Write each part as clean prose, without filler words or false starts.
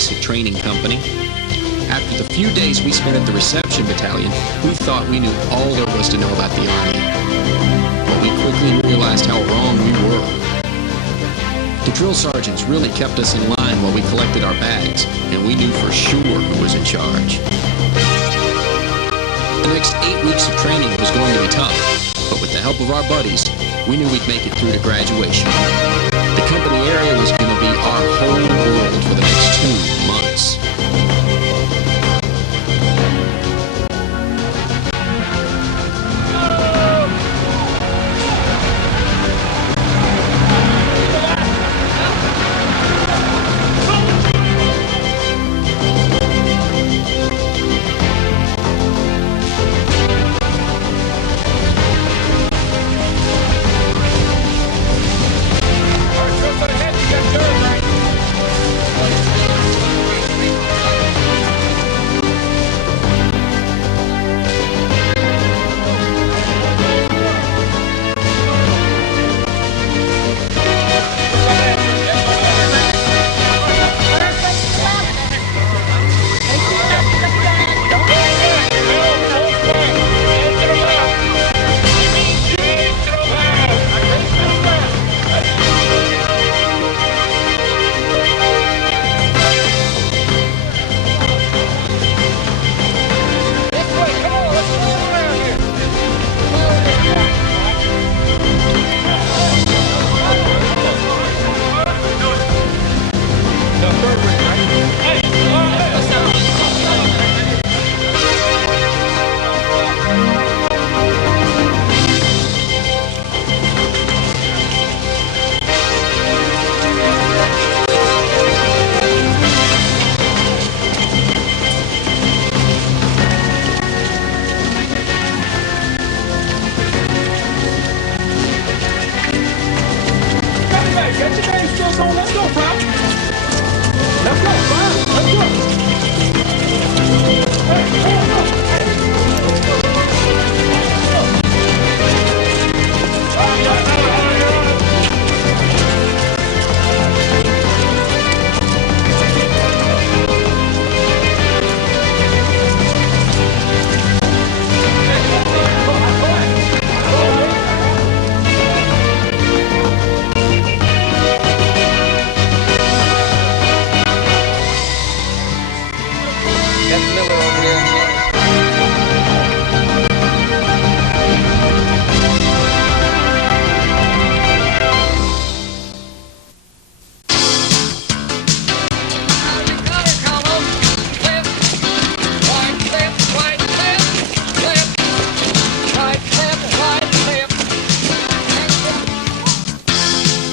basic training company. After the few days we spent at the reception battalion, we thought we knew all there was to know about the Army. But we quickly realized how wrong we were. The drill sergeants really kept us in line while we collected our bags, and we knew for sure who was in charge. The next 8 weeks of training was going to be tough, but with the help of our buddies, we knew we'd make it through to graduation. The company area was going to be our whole world for the next 2 months.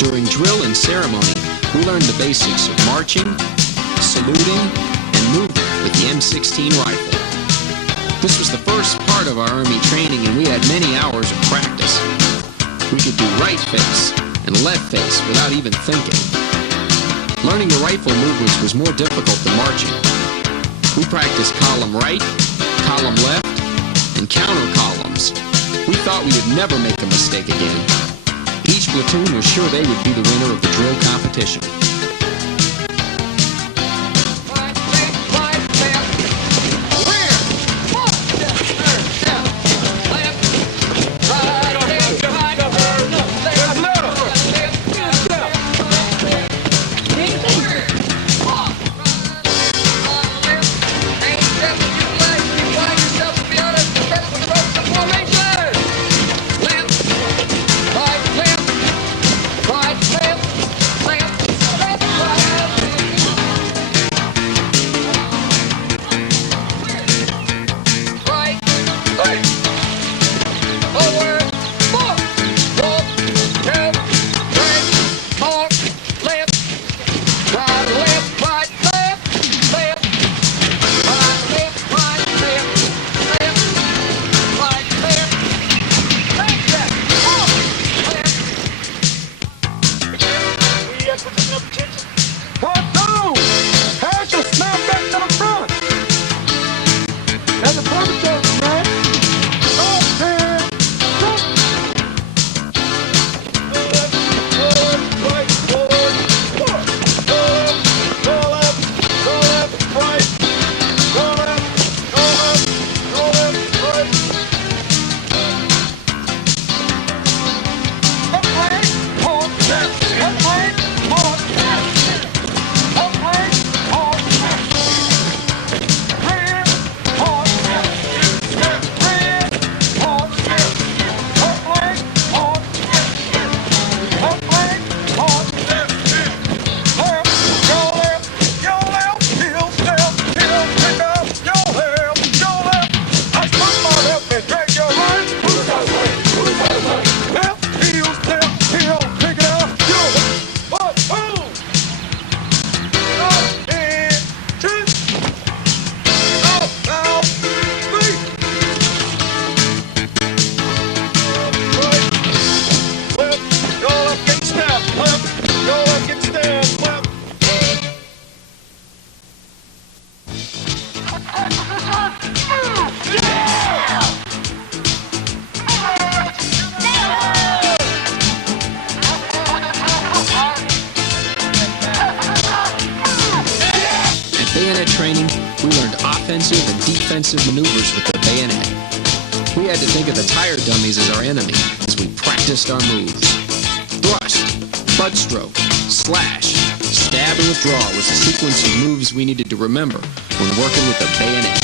During drill and ceremony, we learned the basics of marching, saluting, and moving with the M16 rifle. This was the first part of our Army training, and we had many hours of practice. We could do right face and left face without even thinking. Learning the rifle movements was more difficult than marching. We practiced column right, column left, and counter columns. We thought we would never make a mistake again. Each platoon was sure they would be the winner of the drill competition. offensive maneuvers with the bayonet. We had to think of the tire dummies as our enemy as we practiced our moves. Thrust, butt stroke, slash, stab, and withdraw was a sequence of moves we needed to remember when working with the bayonet.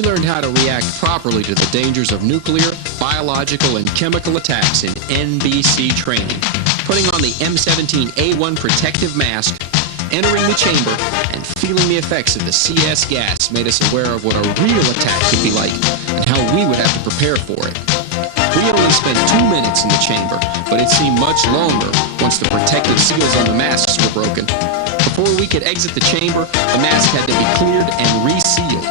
We learned how to react properly to the dangers of nuclear, biological, and chemical attacks in NBC training. Putting on the M17A1 protective mask, entering the chamber, and feeling the effects of the CS gas made us aware of what a real attack could be like and how we would have to prepare for it. We only spent 2 minutes in the chamber, but it seemed much longer once the protective seals on the masks were broken. Before we could exit the chamber, the mask had to be cleared and resealed.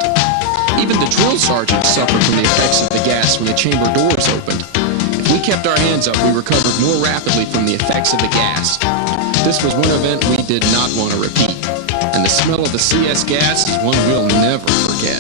Even the drill sergeant suffered from the effects of the gas when the chamber doors opened. If we kept our hands up, we recovered more rapidly from the effects of the gas. This was one event we did not want to repeat, and the smell of the CS gas is one we'll never forget.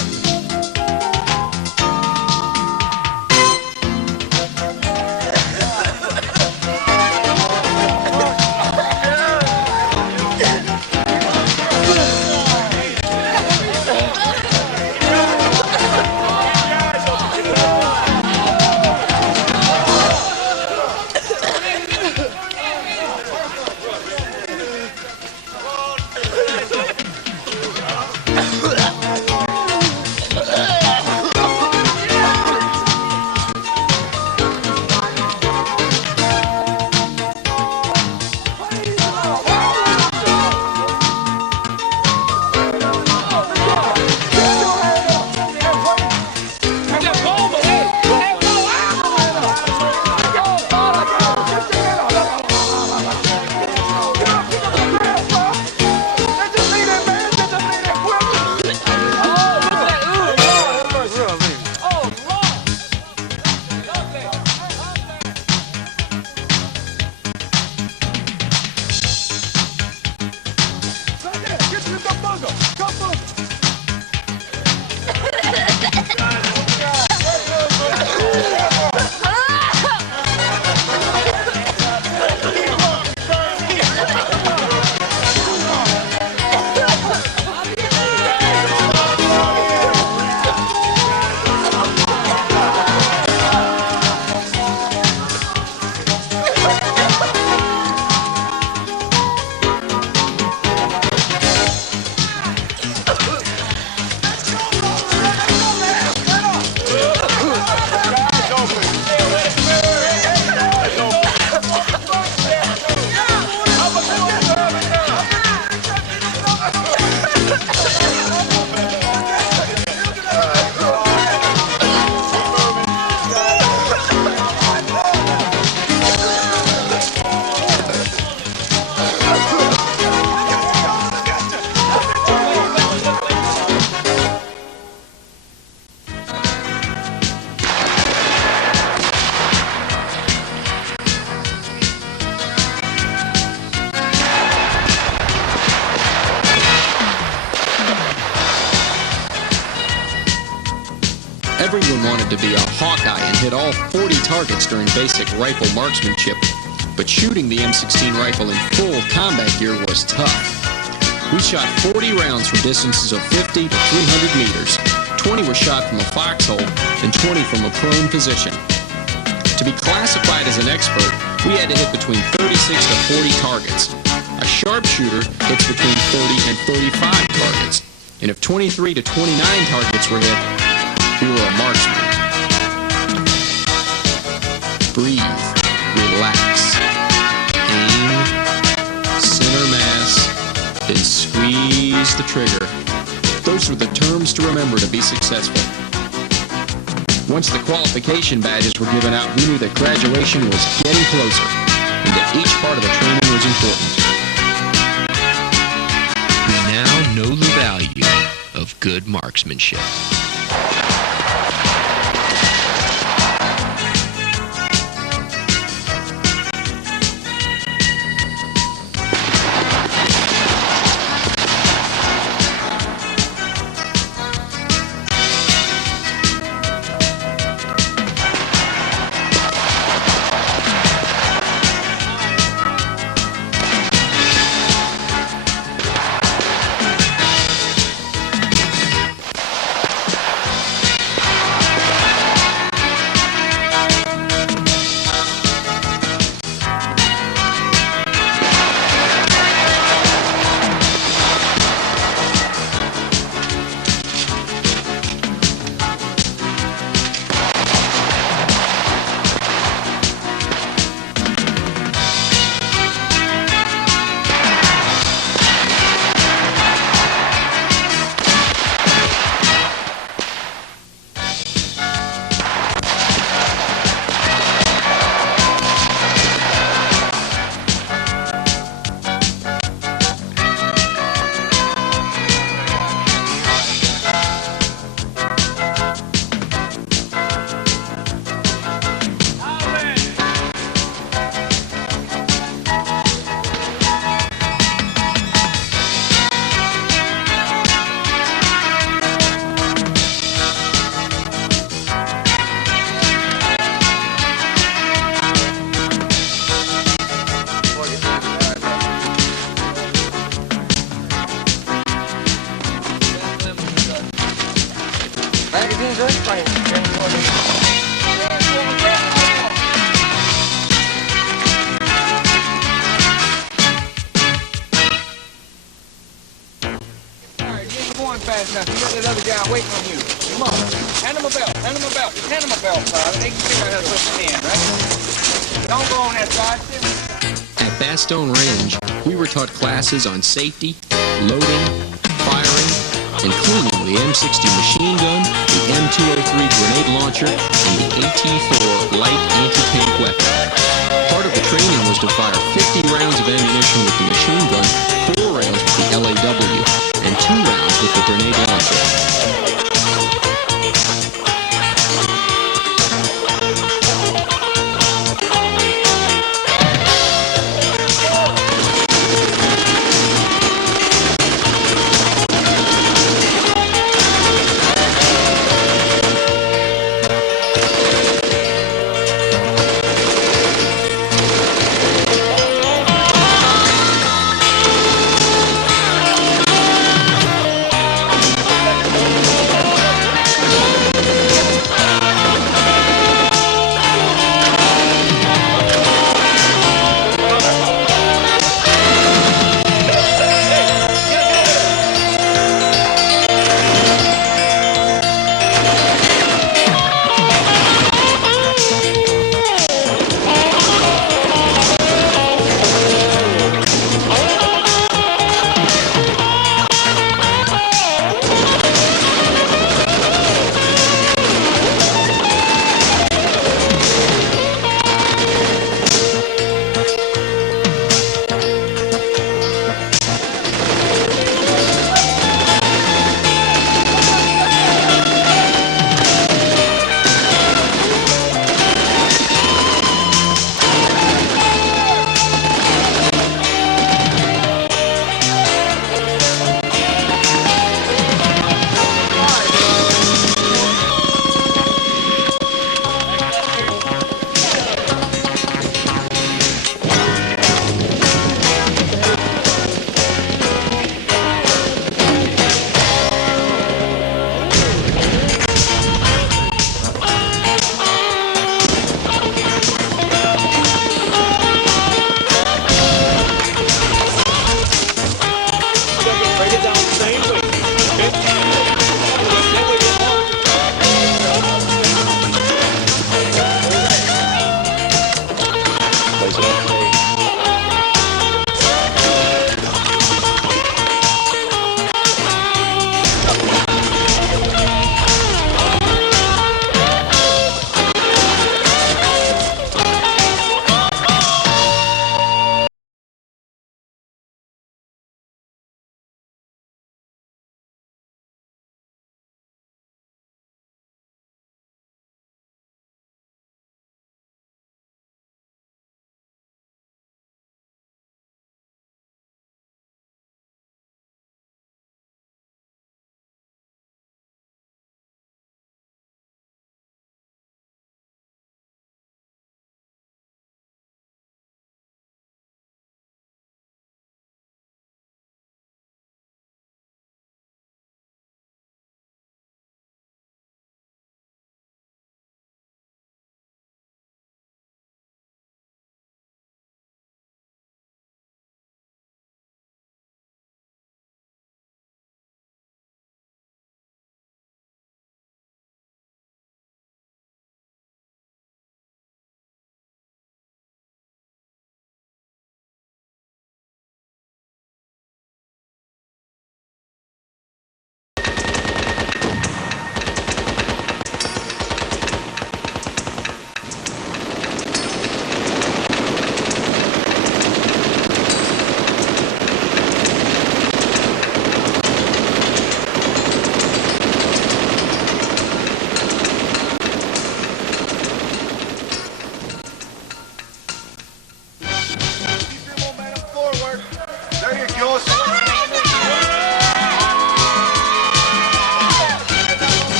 to be a Hawkeye and hit all 40 targets during basic rifle marksmanship, but shooting the M16 rifle in full combat gear was tough. We shot 40 rounds from distances of 50 to 300 meters. 20 were shot from a foxhole and 20 from a prone position. To be classified as an expert, we had to hit between 36 to 40 targets. A sharpshooter hits between 30 and 35 targets. And if 23 to 29 targets were hit, we were a marksman. Breathe, relax, aim, center mass, then squeeze the trigger. Those were the terms to remember to be successful. Once the qualification badges were given out, we knew that graduation was getting closer and that each part of the training was important. We now know the value of good marksmanship. Fast enough. You got that other guy waiting on you. Come on. Hand him a belt. Hand him a belt. Just hand him a belt, Father. They can figure out how to put it in, right? Don't go on that side. At Bastogne Range, we were taught classes on safety, loading, firing, and cleaning the M60 machine gun, the M203 grenade launcher, and the AT-4 light anti-tank weapon. Part of the training was to fire 50 rounds of ammunition with the machine gun, 4 rounds with the LAW, and 2 rounds with the grenade launcher.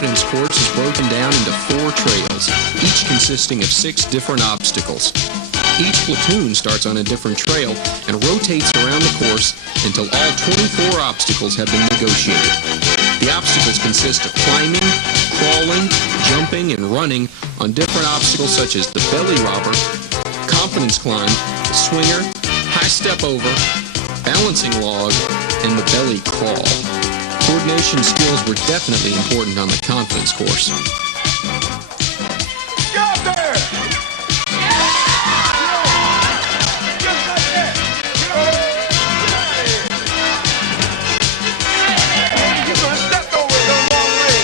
confidence course is broken down into 4 trails, each consisting of 6 different obstacles. Each platoon starts on a different trail and rotates around the course until all 24 obstacles have been negotiated. The obstacles consist of climbing, crawling, jumping, and running on different obstacles such as the belly robber, confidence climb, the swinger, high step over, balancing log, and the belly crawl. Coordination skills were definitely important on the confidence course. Get up there! Just like that! Get up there! You done stepped over it the wrong way.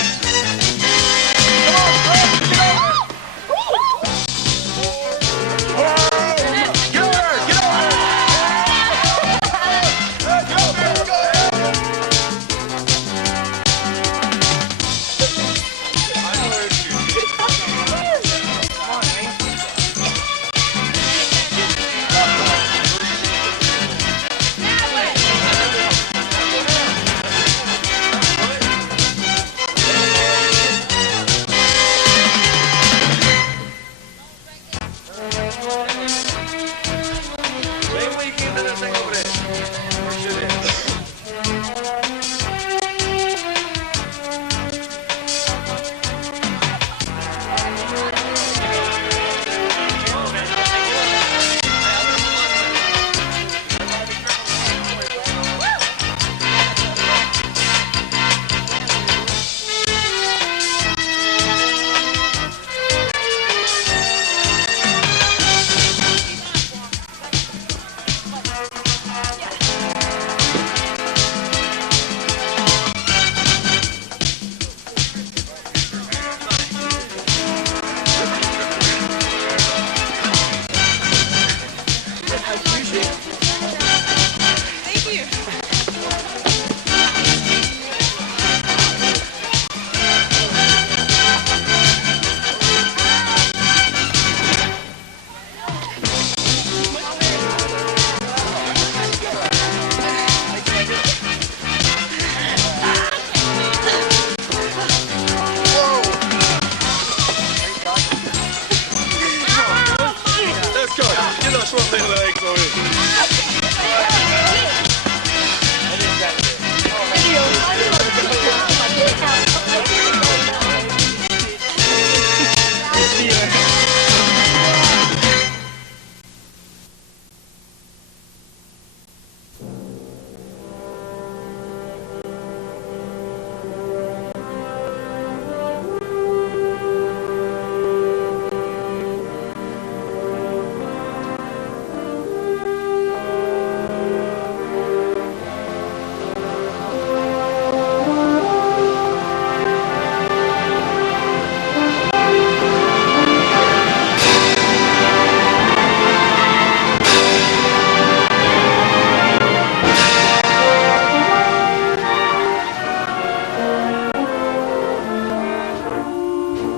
Come on, Fred, get up! Get over there! Get over there! Get over there! Go ahead! Same way you came to that thing over there. Where shit is. Let's go. Get those short little legs over here.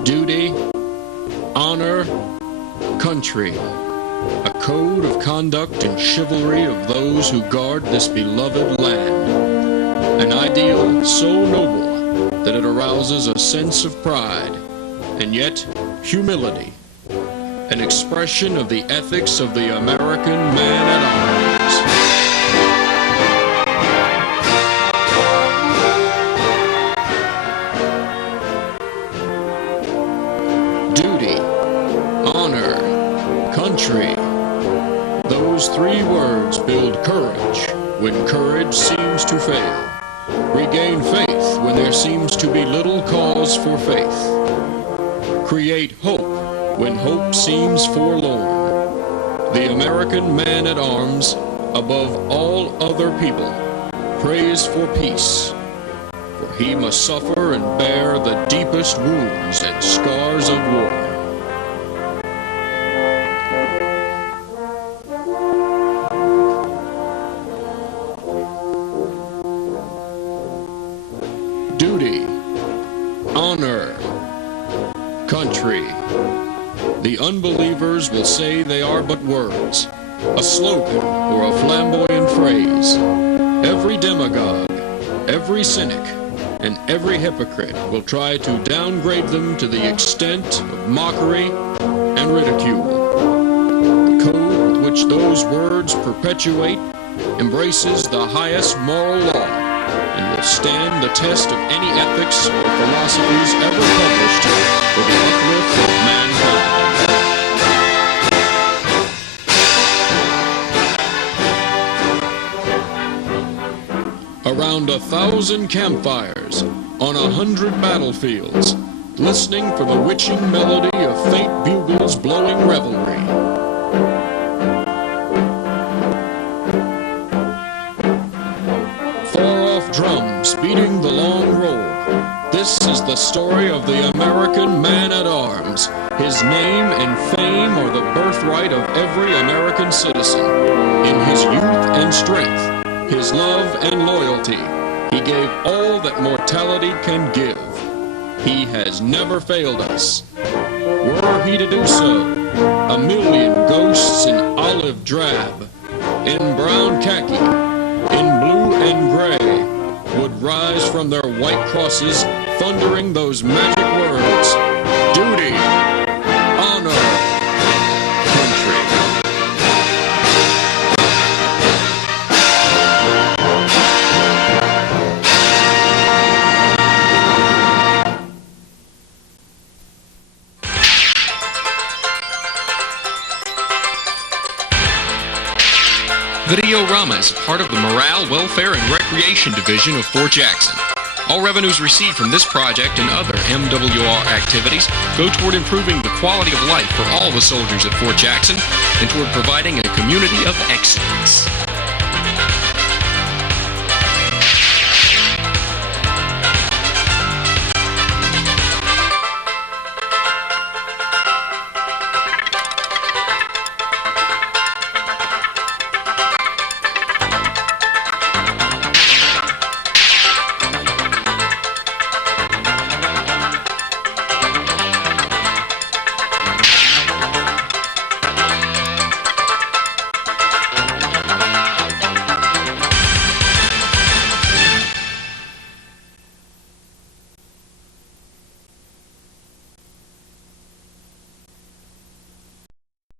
Duty, honor, country. A code of conduct and chivalry of those who guard this beloved land. An ideal so noble that it arouses a sense of pride, and yet humility. An expression of the ethics of the American man at arms. Duty, honor, country. Those 3 words build courage when courage seems to fail. Regain faith when there seems to be little cause for faith. Create hope when hope seems forlorn. The American man at arms, above all other people, prays for peace. For he must suffer and bear the deepest wounds and scars of war. Duty, honor, country. The unbelievers will say they are but words, a slogan or a flamboyant phrase. Every demagogue, every cynic, and every hypocrite will try to downgrade them to the extent of mockery and ridicule. The code with which those words perpetuate embraces the highest moral law and will stand the test of any ethics or philosophies ever published for the uplift of mankind. Around 1,000 campfires, on 100 battlefields, listening for the witching melody of faint bugles blowing revelry. Far-off drums beating the long roll. This is the story of the American man-at-arms. His name and fame are the birthright of every American citizen. In his youth and strength, his love and loyalty, he gave all that mortality can give. He has never failed us. Were he to do so, 1,000,000 ghosts in olive drab, in brown khaki, in blue and gray, would rise from their white crosses, thundering those magic words: duty, honor, country. Videorama is part of the Morale, Welfare, and Recreation Division of Fort Jackson. All revenues received from this project and other MWR activities go toward improving the quality of life for all the soldiers at Fort Jackson and toward providing a community of excellence.